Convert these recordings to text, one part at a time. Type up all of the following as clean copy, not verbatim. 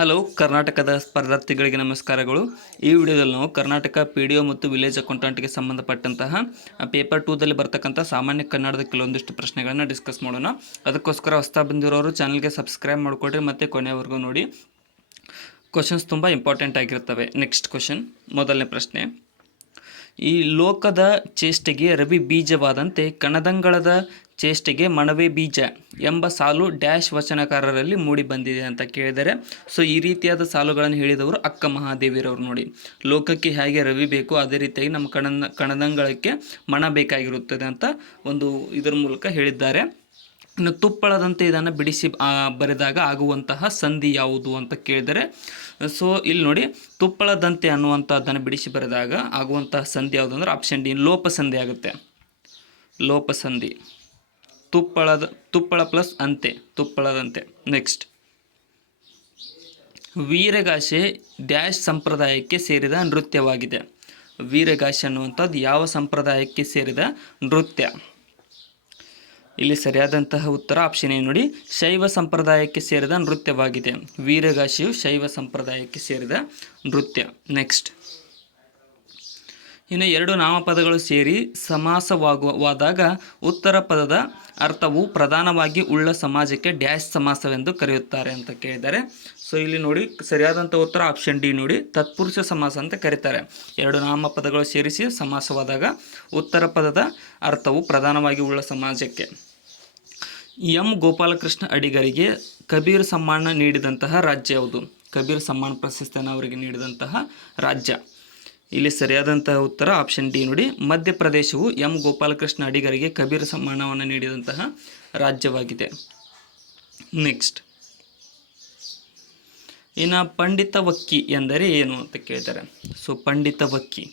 Hello ಕರ್ನಾಟಕದ ಸ್ಪರ್ಧಾರ್ಥಿಗಳಿಗೆ ನಮಸ್ಕಾರಗಳು. ಈ ವಿಡಿಯೋದಲ್ಲಿ ನಾವು ಕರ್ನಾಟಕ PDO ಮತ್ತು ವಿಲೇಜ್ ಅಕೌಂಟೆಂಟ್ಗೆ ಸಂಬಂಧಪಟ್ಟಂತಹ ಪೇಪರ್ 2ದಲ್ಲಿ ಬರ್ತಕ್ಕಂಥ ಸಾಮಾನ್ಯ ಕನ್ನಡದ ಕೆಲವೊಂದಿಷ್ಟು ಪ್ರಶ್ನೆಗಳನ್ನು ಡಿಸ್ಕಸ್ ಮಾಡೋಣ. ಅದಕ್ಕೋಸ್ಕರ ಹೊಸದಾಗಿ ಬಂದಿರೋರು ಚಾನಲ್ಗೆ ಸಬ್ಸ್ಕ್ರೈಬ್ ಮಾಡಿಕೊಡ್ರಿ ಮತ್ತು ಕೊನೆಯವರೆಗೂ ನೋಡಿ. ಕ್ವಶನ್ಸ್ ತುಂಬ ಇಂಪಾರ್ಟೆಂಟ್ ಆಗಿರ್ತವೆ. ನೆಕ್ಸ್ಟ್ ಕ್ವಶನ್, ಮೊದಲನೇ ಪ್ರಶ್ನೆ. ಈ ಲೋಕದ ಚೇಷ್ಟೆಗೆ ರವಿ ಬೀಜವಾದಂತೆ ಕಣದಂಗಳದ ಚೇಷ್ಟೆಗೆ ಮಣವೆ ಬೀಜ ಎಂಬ ಸಾಲು ಡ್ಯಾಶ್ ವಚನಕಾರರಲ್ಲಿ ಮೂಡಿ ಬಂದಿದೆ ಅಂತ ಕೇಳಿದರೆ, ಸೊ ಈ ರೀತಿಯಾದ ಸಾಲುಗಳನ್ನು ಹೇಳಿದವರು ಅಕ್ಕ ಮಹಾದೇವಿರವರು. ನೋಡಿ, ಲೋಕಕ್ಕೆ ಹೇಗೆ ರವಿ ಬೇಕು ಅದೇ ರೀತಿಯಾಗಿ ನಮ್ಮ ಕಣದಂಗಳಕ್ಕೆ ಮಣ ಬೇಕಾಗಿರುತ್ತದೆ ಅಂತ ಒಂದು ಇದರ ಮೂಲಕ ಹೇಳಿದ್ದಾರೆ. ಇನ್ನು ತುಪ್ಪಳದಂತೆ ಇದನ್ನು ಬಿಡಿಸಿ ಬರೆದಾಗ ಆಗುವಂತಹ ಸಂಧಿ ಯಾವುದು ಅಂತ ಕೇಳಿದರೆ, ಸೊ ಇಲ್ಲಿ ನೋಡಿ, ತುಪ್ಪಳದಂತೆ ಅನ್ನುವಂಥದ್ದನ್ನು ಬಿಡಿಸಿ ಬರೆದಾಗ ಆಗುವಂತಹ ಸಂಧಿ ಯಾವುದು ಅಂದರೆ ಆಪ್ಷನ್ ಡಿ, ಲೋಪಸಂಧಿ ಆಗುತ್ತೆ. ಲೋಪಸಂಧಿ. ತುಪ್ಪಳ ಪ್ಲಸ್ ಅಂತೆ, ತುಪ್ಪಳದಂತೆ. ನೆಕ್ಸ್ಟ್, ವೀರಗಾಸೆ ಡ್ಯಾಶ್ ಸಂಪ್ರದಾಯಕ್ಕೆ ಸೇರಿದ ನೃತ್ಯವಾಗಿದೆ. ವೀರಗಾಸೆ ಅನ್ನುವಂಥದ್ದು ಯಾವ ಸಂಪ್ರದಾಯಕ್ಕೆ ಸೇರಿದ ನೃತ್ಯ? ಇಲ್ಲಿ ಸರಿಯಾದಂತಹ ಉತ್ತರ ಆಪ್ಷನ್ ಏನು ನೋಡಿ, ಶೈವ ಸಂಪ್ರದಾಯಕ್ಕೆ ಸೇರಿದ ನೃತ್ಯವಾಗಿದೆ. ವೀರಗಾಸೆಯು ಶೈವ ಸಂಪ್ರದಾಯಕ್ಕೆ ಸೇರಿದ ನೃತ್ಯ. ನೆಕ್ಸ್ಟ್, ಇನ್ನು ಎರಡು ನಾಮಪದಗಳು ಸೇರಿ ಸಮಾಸವಾದಾಗ ಉತ್ತರ ಪದದ ಅರ್ಥವು ಪ್ರಧಾನವಾಗಿ ಉಳ್ಳ ಸಮಾಜಕ್ಕೆ ಡ್ಯಾಶ್ ಸಮಾಸವೆಂದು ಕರೆಯುತ್ತಾರೆ ಅಂತ ಕೇಳಿದ್ದಾರೆ. ಸೊ ಇಲ್ಲಿ ನೋಡಿ, ಸರಿಯಾದಂಥ ಉತ್ತರ ಆಪ್ಷನ್ ಡಿ ನೋಡಿ, ತತ್ಪುರುಷ ಸಮಾಸ ಅಂತ ಕರೀತಾರೆ. ಎರಡು ನಾಮಪದಗಳು ಸೇರಿಸಿ ಸಮಾಸವಾದಾಗ ಉತ್ತರ ಪದದ ಅರ್ಥವು ಪ್ರಧಾನವಾಗಿ ಉಳ್ಳ ಸಮಾಜಕ್ಕೆ. ಎಂ ಗೋಪಾಲಕೃಷ್ಣ ಅಡಿಗರಿಗೆ ಕಬೀರ್ ಸಮ್ಮಾನ ನೀಡಿದಂತಹ ರಾಜ್ಯ ಯಾವುದು? ಕಬೀರ್ ಸಮ್ಮಾನ್ ಪ್ರಶಸ್ತಿಯನ್ನು ಅವರಿಗೆ ನೀಡಿದಂತಹ ರಾಜ್ಯ. ಇಲ್ಲಿ ಸರಿಯಾದಂತಹ ಉತ್ತರ ಆಪ್ಷನ್ ಡಿ ನೋಡಿ, ಮಧ್ಯಪ್ರದೇಶವು ಎಂ ಗೋಪಾಲಕೃಷ್ಣ ಅಡಿಗರಿಗೆ ಕಬೀರ್ ಸಮ್ಮಾನವನ್ನು ನೀಡಿದಂತಹ ರಾಜ್ಯವಾಗಿದೆ. ನೆಕ್ಸ್ಟ್, ಇನ್ನು ಪಂಡಿತ ವಕ್ಕಿ ಎಂದರೆ ಏನು ಅಂತ ಕೇಳ್ತಾರೆ. ಸೊ ಪಂಡಿತ ವಕ್ಕಿ,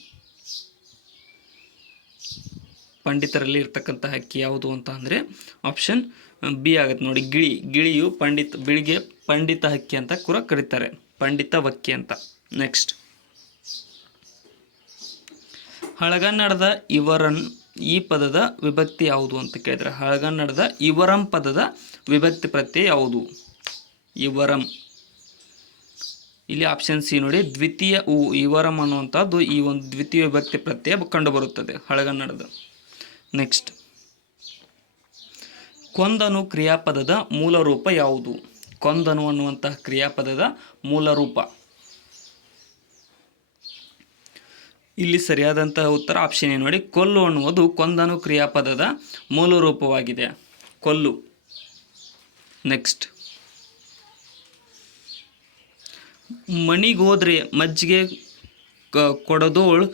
ಪಂಡಿತರಲ್ಲಿ ಇರ್ತಕ್ಕಂಥ ಹಕ್ಕಿ ಯಾವುದು ಅಂತ ಅಂದರೆ ಆಪ್ಷನ್ ಬಿ ಆಗುತ್ತೆ ನೋಡಿ, ಗಿಳಿ. ಗಿಳಿಯು ಬಿಳಿಗೆ ಪಂಡಿತ ಹಕ್ಕಿ ಅಂತ ಕೂಡ ಕರೀತಾರೆ, ಪಂಡಿತ ವಕ್ಕಿ ಅಂತ. ನೆಕ್ಸ್ಟ್, ಹಳಗನ್ನಡದ ಇವರನ್ ಈ ಪದದ ವಿಭಕ್ತಿ ಯಾವುದು ಅಂತ ಕೇಳಿದ್ರೆ, ಹಳಗನ್ನಡದ ಇವರಂ ಪದದ ವಿಭಕ್ತಿ ಪ್ರತ್ಯಯ ಯಾವುದು? ಇವರಂ. ಇಲ್ಲಿ ಆಪ್ಷನ್ ಸಿ ನೋಡಿ, ದ್ವಿತೀಯ ಇವರಂ ಅನ್ನುವಂಥದ್ದು ಈ ಒಂದು ದ್ವಿತೀಯ ವಿಭಕ್ತಿ ಪ್ರತ್ಯಯ ಕಂಡುಬರುತ್ತದೆ ಹಳಗನ್ನಡದ. ನೆಕ್ಸ್ಟ್, ಕೊಂದನು ಕ್ರಿಯಾಪದದ ಮೂಲ ರೂಪ ಯಾವುದು? ಕೊಂದನು ಅನ್ನುವಂತಹ ಕ್ರಿಯಾಪದದ ಮೂಲ ರೂಪ. ಇಲ್ಲಿ ಸರಿಯಾದಂತಹ ಉತ್ತರ ಆಪ್ಷನ್ ಏನು ನೋಡಿ, ಕೊಲ್ಲು ಅನ್ನುವುದು ಕೊಂದನು ಕ್ರಿಯಾಪದದ ಮೂಲ ರೂಪವಾಗಿದೆ, ಕೊಲ್ಲು. ನೆಕ್ಸ್ಟ್, ಮಣಿಗೋದ್ರೆ ಮಜ್ಜಿಗೆ ಕೊಡದೋಳು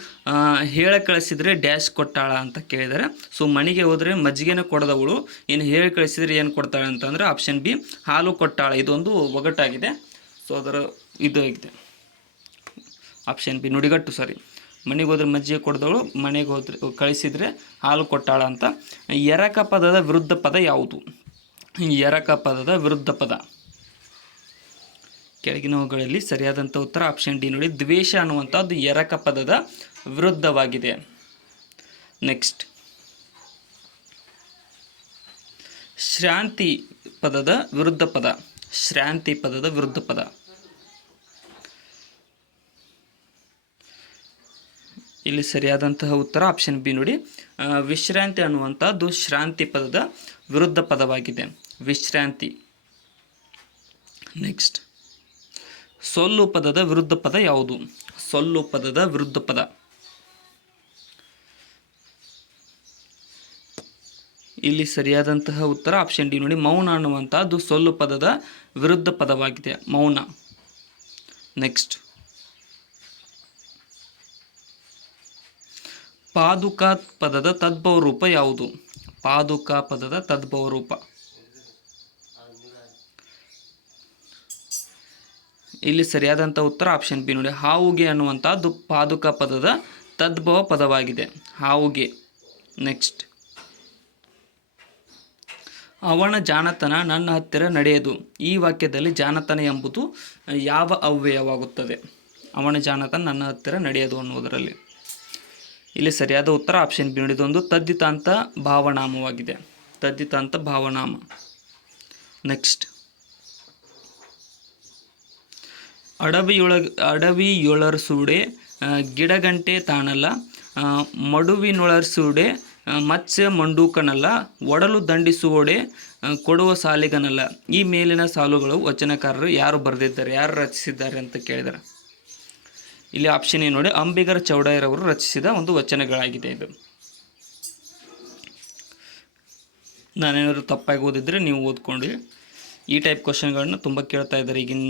ಹೇಳ ಕಳಿಸಿದರೆ ಡ್ಯಾಶ್ ಕೊಟ್ಟಾಳ ಅಂತ ಕೇಳಿದರೆ, ಸೊ ಮಣಿಗೆ ಹೋದರೆ ಮಜ್ಜಿಗೆನ ಕೊಡದವಳು ಏನು ಹೇಳಿ ಕಳಿಸಿದರೆ ಏನು ಕೊಡ್ತಾಳೆ ಅಂತಂದರೆ ಆಪ್ಷನ್ ಬಿ, ಹಾಲು ಕೊಟ್ಟಾಳ. ಇದೊಂದು ಒಗಟಾಗಿದೆ. ಸೊ ಅದರ ಇದು ಆಗಿದೆ ಆಪ್ಷನ್ ಬಿ, ನುಡಿಗಟ್ಟು. ಸಾರಿ, ಮನೆಗೆ ಹೋದ್ರೆ ಮಜ್ಜಿಗೆ ಕೊಡದವಳು ಮನೆಗೆ ಹೋದ್ರೆ ಕಳಿಸಿದರೆ ಹಾಲು ಕೊಟ್ಟಾಳ ಅಂತ. ಎರಕ ಪದದ ವಿರುದ್ಧ ಪದ ಯಾವುದು? ಎರಕ ಪದದ ವಿರುದ್ಧ ಪದ ಕೆಳಗಿನವುಗಳಲ್ಲಿ ಸರಿಯಾದಂಥ ಉತ್ತರ ಆಪ್ಷನ್ ಡಿ ನೋಡಿ, ದ್ವೇಷ ಅನ್ನುವಂಥದ್ದು ಎರಕ ಪದದ ವಿರುದ್ಧವಾಗಿದೆ. ನೆಕ್ಸ್ಟ್, ಶ್ರಾಂತಿ ಪದದ ವಿರುದ್ಧ ಪದ. ಶ್ರಾಂತಿ ಪದದ ವಿರುದ್ಧ ಪದ. ಇಲ್ಲಿ ಸರಿಯಾದಂತಹ ಉತ್ತರ ಆಪ್ಷನ್ ಬಿ ನೋಡಿ, ವಿಶ್ರಾಂತಿ ಅನ್ನುವಂಥದ್ದು ಶ್ರಾಂತಿ ಪದದ ವಿರುದ್ಧ ಪದವಾಗಿದೆ, ವಿಶ್ರಾಂತಿ. ನೆಕ್ಸ್ಟ್, ಸೊಲ್ಲು ಪದದ ವಿರುದ್ಧ ಪದ ಯಾವುದು? ಸೊಲ್ಲು ಪದದ ವಿರುದ್ಧ ಪದ. ಇಲ್ಲಿ ಸರಿಯಾದಂತಹ ಉತ್ತರ ಆಪ್ಷನ್ ಡಿ ನೋಡಿ, ಮೌನ ಅನ್ನುವಂಥದ್ದು ಸೊಲ್ಲು ಪದದ ವಿರುದ್ಧ ಪದವಾಗಿದೆ, ಮೌನ. ನೆಕ್ಸ್ಟ್, ಪಾದುಕಾ ಪದದ ತದ್ಭವ ರೂಪ ಯಾವುದು? ಪಾದುಕಾ ಪದದ ತದ್ಭವ ರೂಪ. ಇಲ್ಲಿ ಸರಿಯಾದಂಥ ಉತ್ತರ ಆಪ್ಷನ್ ಬಿ ನೋಡಿ, ಹಾವುಗೆ ಅನ್ನುವಂಥದ್ದು ಪಾದುಕಾ ಪದದ ತದ್ಭವ ಪದವಾಗಿದೆ, ಹಾವುಗೆ. ನೆಕ್ಸ್ಟ್, ಅವನ ಜಾಣತನ ನನ್ನ ಹತ್ತಿರ ನಡೆಯದು. ಈ ವಾಕ್ಯದಲ್ಲಿ ಜಾಣತನ ಎಂಬುದು ಯಾವ ಅವ್ಯಯವಾಗುತ್ತದೆ? ಅವನ ಜಾಣತನ ನನ್ನ ಹತ್ತಿರ ನಡೆಯದು ಅನ್ನುವುದರಲ್ಲಿ. ಇಲ್ಲಿ ಸರಿಯಾದ ಉತ್ತರ ಆಪ್ಷನ್ ಬಿ ನೋಡಿ, ಇದೊಂದು ತದ್ದಿತಾಂತ ಭಾವನಾಮವಾಗಿದೆ, ತದ್ದಿತಾಂತ ಭಾವನಾಮ. ನೆಕ್ಸ್ಟ್, ಅಡವಿಯೊಳರ್ಸುಡೆ ಗಿಡಗಂಟೆ ತಾಣಲ್ಲ, ಮಡುವಿನೊಳರ್ಸುಡೆ ಮತ್ಸ್ಯ ಮಂಡೂಕನಲ್ಲ, ಒಡಲು ದಂಡಿಸುವಡೆ ಕೊಡುವ ಸಾಲಿಗನಲ್ಲ. ಈ ಮೇಲಿನ ಸಾಲುಗಳು ವಚನಕಾರರು ಯಾರು ಬರೆದಿದ್ದಾರೆ, ಯಾರು ರಚಿಸಿದ್ದಾರೆ ಅಂತ ಕೇಳಿದ್ದಾರೆ. ಇಲ್ಲಿ ಆಪ್ಷನ್ ಏನು ನೋಡಿ, ಅಂಬಿಗರ ಚೌಡಯ್ಯರವರು ರಚಿಸಿದ ಒಂದು ವಚನಗಳಾಗಿದೆ ಇದು. ನಾನೇನಾದರೂ ತಪ್ಪಾಗಿ ಓದಿದ್ರೆ ನೀವು ಓದ್ಕೊಂಡು. ಈ ಟೈಪ್ ಕ್ವಶನ್ಗಳನ್ನು ತುಂಬ ಕೇಳ್ತಾ ಇದ್ದಾರೆ ಈಗಿನ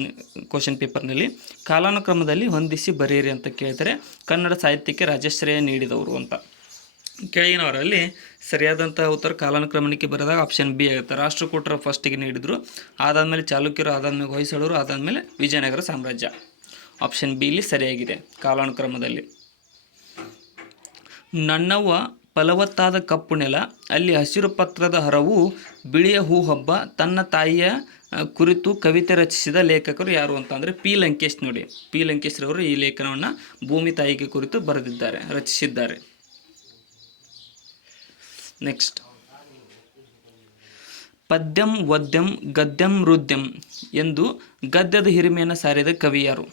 ಕ್ವಶನ್ ಪೇಪರ್ನಲ್ಲಿ. ಕಾಲಾನುಕ್ರಮದಲ್ಲಿ ಹೊಂದಿಸಿ ಬರೆಯಿರಿ ಅಂತ ಕೇಳಿದರೆ ಕನ್ನಡ ಸಾಹಿತ್ಯಕ್ಕೆ ರಾಜಶ್ರೇಯ ನೀಡಿದವರು ಅಂತ. ಕೆಳಗಿನವರಲ್ಲಿ ಸರಿಯಾದಂತಹ ಉತ್ತರ ಕಾಲಾನುಕ್ರಮಕ್ಕೆ ಬರೆದಾಗ ಆಪ್ಷನ್ ಬಿ ಆಗುತ್ತೆ. ರಾಷ್ಟ್ರಕೂಟರ ಫಸ್ಟಿಗೆ ನೀಡಿದರು, ಅದಾದಮೇಲೆ ಚಾಲುಕ್ಯರು, ಅದಾದಮೇಲೆ ಹೊಯ್ಸಳರು, ಅದಾದಮೇಲೆ ವಿಜಯನಗರ ಸಾಮ್ರಾಜ್ಯ. ಆಪ್ಷನ್ ಬಿ ಇಲ್ಲಿ ಸರಿಯಾಗಿದೆ ಕಾಲಾನುಕ್ರಮದಲ್ಲಿ. ನನ್ನವ್ವ ಫಲವತ್ತಾದ ಕಪ್ಪು ನೆಲ, ಅಲ್ಲಿ ಹಸಿರು ಪತ್ರದ ಹರವು, ಬಿಳಿಯ ಹೂ ಹಬ್ಬ, ತನ್ನ ತಾಯಿಯ ಕುರಿತು ಕವಿತೆ ರಚಿಸಿದ ಲೇಖಕರು ಯಾರು ಅಂತ ಅಂದರೆ ಪಿ ಲಂಕೇಶ್ ನೋಡಿ. ಪಿ ಲಂಕೇಶ್ರವರು ಈ ಲೇಖನವನ್ನು ಭೂಮಿ ತಾಯಿಗೆ ಕುರಿತು ಬರೆದಿದ್ದಾರೆ, ರಚಿಸಿದ್ದಾರೆ. ನೆಕ್ಸ್ಟ್, ಪದ್ಯಂ ವದ್ಯಂ ಗದ್ಯಂ ರುದ್ಯಂ ಎಂದು ಗದ್ಯದ ಹಿರಿಮೆಯನ್ನು ಸಾರಿದ ಕವಿ ಯಾರು?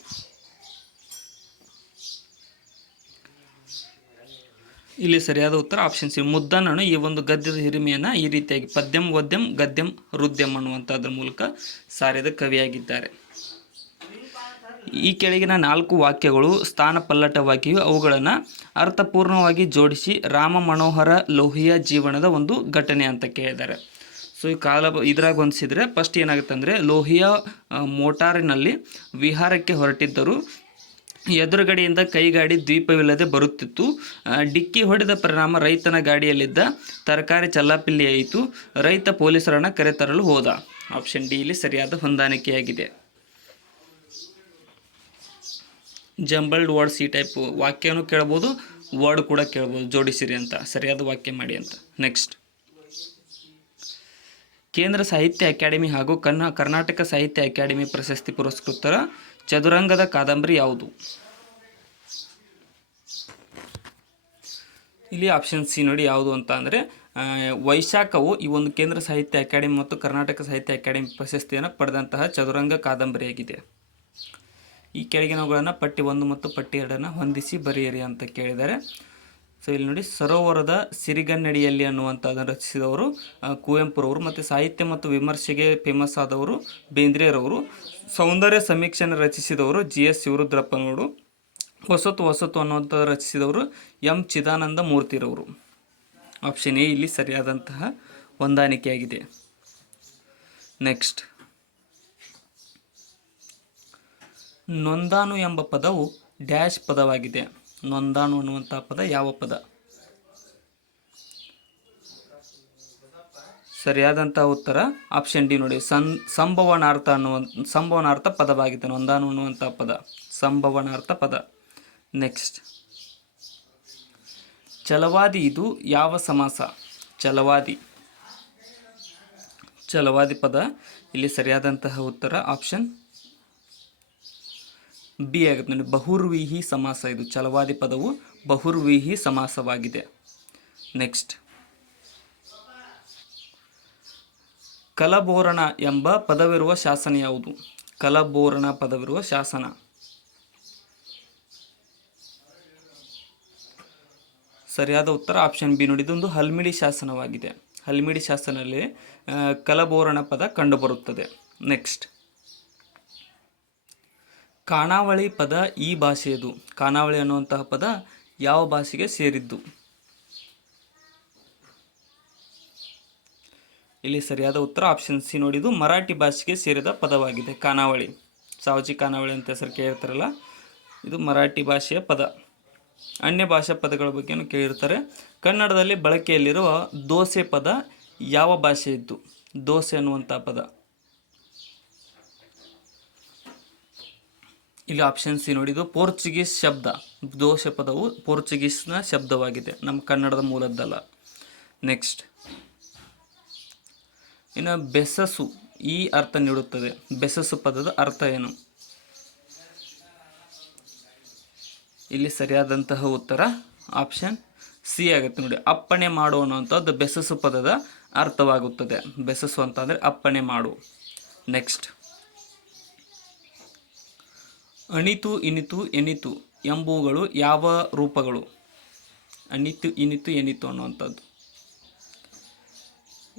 ಇಲ್ಲಿ ಸರಿಯಾದ ಉತ್ತರ ಆಪ್ಷನ್ ಸಿ, ಮುದ್ದಣ್ಣನು ಈ ಒಂದು ಗದ್ಯದ ಹಿರಿಮೆಯನ್ನು ಈ ರೀತಿಯಾಗಿ ಪದ್ಯಂ ವದ್ಯಂ ಗದ್ಯಂ ರುದ್ಯಂ ಅನ್ನುವಂಥದ್ರ ಮೂಲಕ ಸಾರಿದ ಕವಿಯಾಗಿದ್ದಾರೆ. ಈ ಕೆಳಗಿನ 4 ವಾಕ್ಯಗಳು ಸ್ಥಾನ ಪಲ್ಲಟವಾಗಿವೆ, ಅವುಗಳನ್ನು ಅರ್ಥಪೂರ್ಣವಾಗಿ ಜೋಡಿಸಿ ರಾಮ ಮನೋಹರ ಲೋಹಿಯ ಜೀವನದ ಒಂದು ಘಟನೆ ಅಂತ ಕೇಳಿದ್ದಾರೆ. ಸೊ ಈ ಇದ್ರಾಗ ಹೊಂದಿಸಿದ್ರೆ ಫಸ್ಟ್ ಏನಾಗುತ್ತೆ ಅಂದರೆ, ಲೋಹಿಯ ಮೋಟಾರಿನಲ್ಲಿ ವಿಹಾರಕ್ಕೆ ಹೊರಟಿದ್ದರು. ಎದುರುಗಡೆಯಿಂದ ಕೈಗಾಡಿ ದ್ವೀಪವಿಲ್ಲದೆ ಬರುತ್ತಿತ್ತು. ಡಿಕ್ಕಿ ಹೊಡೆದ ಪರಿಣಾಮ ರೈತನ ಗಾಡಿಯಲ್ಲಿದ್ದ ತರಕಾರಿ ಚಲ್ಲಾಪಿಲ್ಲಿಯಾಯಿತು. ರೈತ ಪೊಲೀಸರನ್ನು ಕರೆತರಲು ಹೋದ. ಆಪ್ಷನ್ ಡಿ ಇಲ್ಲಿ ಸರಿಯಾದ ಹೊಂದಾಣಿಕೆಯಾಗಿದೆ. ಜಂಬಲ್ಡ್ ವರ್ಡ್ಸ್, ಈ ಟೈಪ್ ವಾಕ್ಯನೂ ಕೇಳ್ಬೋದು, ವರ್ಡ್ ಕೂಡ ಕೇಳ್ಬೋದು, ಜೋಡಿಸಿರಿ ಅಂತ, ಸರಿಯಾದ ವಾಕ್ಯ ಮಾಡಿ ಅಂತ. ನೆಕ್ಸ್ಟ್, ಕೇಂದ್ರ ಸಾಹಿತ್ಯ ಅಕಾಡೆಮಿ ಹಾಗೂ ಕರ್ನಾಟಕ ಸಾಹಿತ್ಯ ಅಕಾಡೆಮಿ ಪ್ರಶಸ್ತಿ ಪುರಸ್ಕೃತರ ಚದುರಂಗದ ಕಾದಂಬರಿ ಯಾವುದು? ಇಲ್ಲಿ ಆಪ್ಷನ್ ಸಿ ನೋಡಿ ಯಾವುದು ಅಂತ ಅಂದರೆ, ವೈಶಾಖವು ಈ ಒಂದು ಕೇಂದ್ರ ಸಾಹಿತ್ಯ ಅಕಾಡೆಮಿ ಮತ್ತು ಕರ್ನಾಟಕ ಸಾಹಿತ್ಯ ಅಕಾಡೆಮಿ ಪ್ರಶಸ್ತಿಯನ್ನು ಪಡೆದಂತಹ ಚದುರಂಗ ಕಾದಂಬರಿಯಾಗಿದೆ. ಈ ಕೆಳಗಿನವುಗಳನ್ನು ಪಟ್ಟಿ 1 ಮತ್ತು ಪಟ್ಟಿ 2 ಹೊಂದಿಸಿ ಬರೆಯಿರಿ ಅಂತ ಕೇಳಿದ್ದಾರೆ. ಸೊ ಇಲ್ಲಿ ನೋಡಿ, ಸರೋವರದ ಸಿರಿಗನ್ನಡಿಯಲ್ಲಿ ಅನ್ನುವಂಥದ್ದನ್ನು ರಚಿಸಿದವರು ಕುವೆಂಪುರವರು, ಮತ್ತು ಸಾಹಿತ್ಯ ಮತ್ತು ವಿಮರ್ಶೆಗೆ ಫೇಮಸ್ ಆದವರು ಬೇಂದ್ರೆರವರು. ಸೌಂದರ್ಯ ಸಮೀಕ್ಷೆಯನ್ನು ರಚಿಸಿದವರು GS ಶಿವರುದ್ರಪ್ಪನವರು. ಹೊಸತು ಅನ್ನುವಂಥದ್ದು ರಚಿಸಿದವರು M ಚಿದಾನಂದ ಮೂರ್ತಿರವರು. ಆಪ್ಷನ್ ಎ ಇಲ್ಲಿ ಸರಿಯಾದಂತಹ ಹೊಂದಾಣಿಕೆಯಾಗಿದೆ. ನೆಕ್ಸ್ಟ್, ನೊಂದಾನು ಎಂಬ ಪದವು ಡ್ಯಾಶ್ ಪದವಾಗಿದೆ. ನೊಂದಾನು ಅನ್ನುವಂಥ ಪದ ಯಾವ ಪದ? ಸರಿಯಾದಂತಹ ಉತ್ತರ ಆಪ್ಷನ್ ಡಿ ನೋಡಿ, ಸಂಭವನಾರ್ಥ ಪದವಾಗಿದೆ. ನೊಂದಾನು ಅನ್ನುವಂಥ ಪದ ಸಂಭವನಾರ್ಥ ಪದ. ನೆಕ್ಸ್ಟ್, ಛಲವಾದಿ ಇದು ಯಾವ ಸಮಾಸ? ಛಲವಾದಿ ಪದ ಇಲ್ಲಿ ಸರಿಯಾದಂತಹ ಉತ್ತರ ಆಪ್ಷನ್ ಬಿ ಆಗುತ್ತೆ ನೋಡಿ, ಬಹುರ್ವೀಹಿ ಸಮಾಸ. ಇದು ಛಲವಾದಿ ಪದವು ಬಹುರ್ವೀಹಿ ಸಮಾಸವಾಗಿದೆ. ನೆಕ್ಸ್ಟ್, ಕಲಬೋರಣ ಎಂಬ ಪದವಿರುವ ಶಾಸನ ಯಾವುದು? ಕಲಬೋರಣ ಪದವಿರುವ ಶಾಸನ. ಸರಿಯಾದ ಉತ್ತರ ಆಪ್ಷನ್ ಬಿ ನೋಡಿ, ಇದೊಂದು ಹಲ್ಮಿಡಿ ಶಾಸನವಾಗಿದೆ. ಹಲ್ಮಿಡಿ ಶಾಸನದಲ್ಲಿ ಕಲಬೋರಣ ಪದ ಕಂಡುಬರುತ್ತದೆ. ನೆಕ್ಸ್ಟ್, ಖಾನಾವಳಿ ಪದ ಈ ಭಾಷೆಯದು. ಖಾನಾವಳಿ ಅನ್ನುವಂತಹ ಪದ ಯಾವ ಭಾಷೆಗೆ ಸೇರಿದ್ದು? ಇಲ್ಲಿ ಸರಿಯಾದ ಉತ್ತರ ಆಪ್ಷನ್ ಸಿ ನೋಡಿ, ಇದು ಮರಾಠಿ ಭಾಷೆಗೆ ಸೇರಿದ ಪದವಾಗಿದೆ. ಖಾನಾವಳಿ, ಸಾವಜಿ ಖಾನಾವಳಿ ಅಂತ ಹೆಸರು ಕೇಳಿರ್ತಾರಲ್ಲ, ಇದು ಮರಾಠಿ ಭಾಷೆಯ ಪದ. ಅನ್ಯ ಭಾಷಾ ಪದಗಳ ಬಗ್ಗೆನೂ ಕೇಳಿರ್ತಾರೆ. ಕನ್ನಡದಲ್ಲಿ ಬಳಕೆಯಲ್ಲಿರುವ ದೋಸೆ ಪದ ಯಾವ ಭಾಷೆಯದ್ದು? ದೋಸೆ ಅನ್ನುವಂಥ ಪದ. ಇಲ್ಲಿ ಆಪ್ಷನ್ ಸಿ ನೋಡಿ, ಇದು ಪೋರ್ಚುಗೀಸ್ ಶಬ್ದ. ದೋಸೆ ಪದವು ಪೋರ್ಚುಗೀಸ್ನ ಶಬ್ದವಾಗಿದೆ, ನಮ್ಮ ಕನ್ನಡದ ಮೂಲದ್ದಲ್ಲ. ನೆಕ್ಸ್ಟ್, ಇನ್ನು ಬೆಸಸು ಈ ಅರ್ಥ ನೀಡುತ್ತದೆ. ಬೆಸಸು ಪದದ ಅರ್ಥ ಏನು? ಇಲ್ಲಿ ಸರಿಯಾದಂತಹ ಉತ್ತರ ಆಪ್ಷನ್ ಸಿ ಆಗುತ್ತೆ ನೋಡಿ, ಅಪ್ಪಣೆ ಮಾಡು ಅನ್ನುವಂಥದ್ದು ಬೆಸಸು ಪದದ ಅರ್ಥವಾಗುತ್ತದೆ. ಬೆಸಸು ಅಂತಂದರೆ ಅಪ್ಪಣೆ ಮಾಡು. ನೆಕ್ಸ್ಟ್, ಅಣಿತು ಇನಿತು ಎನಿತು ಎಂಬುವುಗಳು ಯಾವ ರೂಪಗಳು? ಅಣಿತು ಇನಿತು ಎನಿತು ಅನ್ನುವಂಥದ್ದು.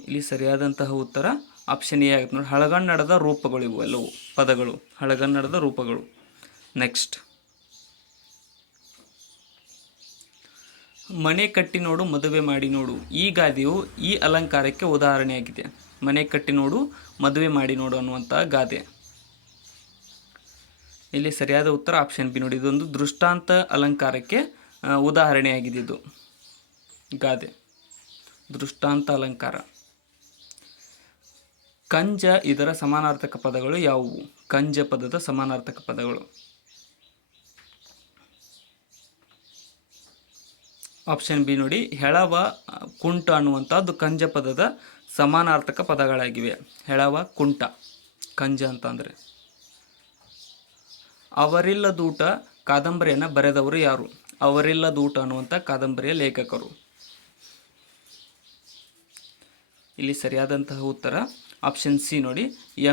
ಇಲ್ಲಿ ಸರಿಯಾದಂತಹ ಉತ್ತರ ಆಪ್ಷನ್ ಎ ಆಗುತ್ತೆ ನೋಡಿ. ಹಳಗನ್ನಡದ ರೂಪಗಳು ಇವು ಎಲ್ಲವು ಪದಗಳು, ಹಳಗನ್ನಡದ ರೂಪಗಳು. ನೆಕ್ಸ್ಟ್, ಮನೆ ಕಟ್ಟಿ ನೋಡು ಮದುವೆ ಮಾಡಿ ನೋಡು ಈ ಗಾದೆಯು ಈ ಅಲಂಕಾರಕ್ಕೆ ಉದಾಹರಣೆಯಾಗಿದೆ. ಮನೆ ಕಟ್ಟಿ ನೋಡು ಮದುವೆ ಮಾಡಿ ನೋಡು ಅನ್ನುವಂಥ ಗಾದೆ. ಇಲ್ಲಿ ಸರಿಯಾದ ಉತ್ತರ ಆಪ್ಷನ್ ಬಿ ನೋಡಿ. ಇದೊಂದು ದೃಷ್ಟಾಂತ ಅಲಂಕಾರಕ್ಕೆ ಉದಾಹರಣೆಯಾಗಿದೆ ಇದು ಗಾದೆ, ದೃಷ್ಟಾಂತ ಅಲಂಕಾರ. ಕಂಜ ಇದರ ಸಮಾನಾರ್ಥಕ ಪದಗಳು ಯಾವುವು? ಕಂಜ ಪದದ ಸಮಾನಾರ್ಥಕ ಪದಗಳು. ಆಪ್ಷನ್ ಬಿ ನೋಡಿ. ಹೆಳವ ಕುಂಟ ಅನ್ನುವಂಥದ್ದು ಕಂಜ ಪದದ ಸಮಾನಾರ್ಥಕ ಪದಗಳಾಗಿವೆ. ಹೆಳವ ಕುಂಟ ಕಂಜ ಅಂತ ಅಂದರೆ. ಅವರಿಲ್ಲದೂಟ ಕಾದಂಬರಿಯನ್ನು ಬರೆದವರು ಯಾರು? ಅವರಿಲ್ಲದೂಟ ಅನ್ನುವಂಥ ಕಾದಂಬರಿಯ ಲೇಖಕರು. ಇಲ್ಲಿ ಸರಿಯಾದಂತಹ ಉತ್ತರ ಆಪ್ಷನ್ ಸಿ ನೋಡಿ.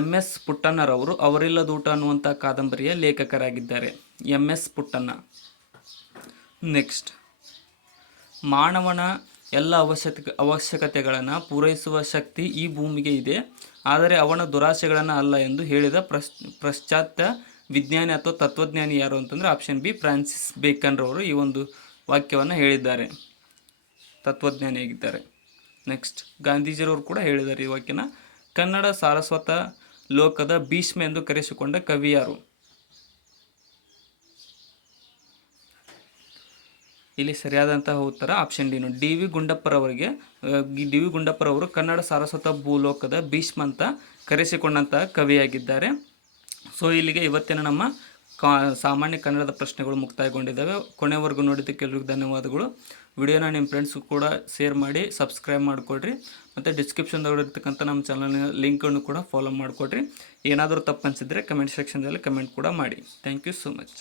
MS ಪುಟ್ಟಣ್ಣರವರು ಅವರಿಲ್ಲದೂಟ ಅನ್ನುವಂಥ ಕಾದಂಬರಿಯ ಲೇಖಕರಾಗಿದ್ದಾರೆ. MS ಪುಟ್ಟಣ್ಣ. ನೆಕ್ಸ್ಟ್, ಮಾನವನ ಎಲ್ಲ ಅವಶ್ಯಕತೆಗಳನ್ನು ಪೂರೈಸುವ ಶಕ್ತಿ ಈ ಭೂಮಿಗೆ ಇದೆ, ಆದರೆ ಅವನ ದುರಾಸೆಗಳನ್ನು ಅಲ್ಲ ಎಂದು ಹೇಳಿದ ಪಾಶ್ಚಾತ್ಯ ವಿಜ್ಞಾನಿ ಅಥವಾ ತತ್ವಜ್ಞಾನಿ ಯಾರು ಅಂತಂದರೆ ಆಪ್ಷನ್ ಬಿ ಫ್ರಾನ್ಸಿಸ್ ಬೇಕನ್ರವರು ಈ ಒಂದು ವಾಕ್ಯವನ್ನು ಹೇಳಿದ್ದಾರೆ, ತತ್ವಜ್ಞಾನಿಯಾಗಿದ್ದಾರೆ. ನೆಕ್ಸ್ಟ್, ಗಾಂಧೀಜಿಯವರು ಕೂಡ ಹೇಳಿದ್ದಾರೆ ಈ ವಾಕ್ಯನ. ಕನ್ನಡ ಸಾರಸ್ವತ ಲೋಕದ ಭೀಷ್ಮ ಎಂದು ಕರೆಸಿಕೊಂಡ ಕವಿ ಯಾರು? ಇಲ್ಲಿ ಸರಿಯಾದಂತಹ ಉತ್ತರ ಆಪ್ಷನ್ ಡಿ ನೋಡಿ. ಡಿ ವಿ ಗುಂಡಪ್ಪರವರು ಕನ್ನಡ ಸಾರಸ್ವತ ಭೂಲೋಕದ ಭೀಷ್ಮ ಅಂತ ಕರೆಸಿಕೊಂಡಂತಹ ಕವಿಯಾಗಿದ್ದಾರೆ. ಸೊ ಇಲ್ಲಿಗೆ ಇವತ್ತಿನ ನಮ್ಮ ಸಾಮಾನ್ಯ ಕನ್ನಡದ ಪ್ರಶ್ನೆಗಳು ಮುಕ್ತಾಯಗೊಂಡಿದ್ದಾವೆ. ಕೊನೆವರೆಗೂ ನೋಡಿದ್ದಕ್ಕೆ ಎಲ್ಲರಿಗೂ ಧನ್ಯವಾದಗಳು. ವಿಡಿಯೋನ ನಿಮ್ಮ ಫ್ರೆಂಡ್ಸ್ಗೂ ಕೂಡ ಶೇರ್ ಮಾಡಿ, ಸಬ್ಸ್ಕ್ರೈಬ್ ಮಾಡಿಕೊಡ್ರಿ, ಮತ್ತು ಡಿಸ್ಕ್ರಿಪ್ಷನ್ದಾಗ ಇರ್ತಕ್ಕಂಥ ನಮ್ಮ ಚಾನಲ್ನ ಲಿಂಕನ್ನು ಕೂಡ ಫಾಲೋ ಮಾಡಿಕೊಡ್ರಿ. ಏನಾದರೂ ತಪ್ಪು ಅನಿಸಿದರೆ ಕಮೆಂಟ್ ಸೆಕ್ಷನ್ದಲ್ಲಿ ಕಮೆಂಟ್ ಕೂಡ ಮಾಡಿ. Thank you so much.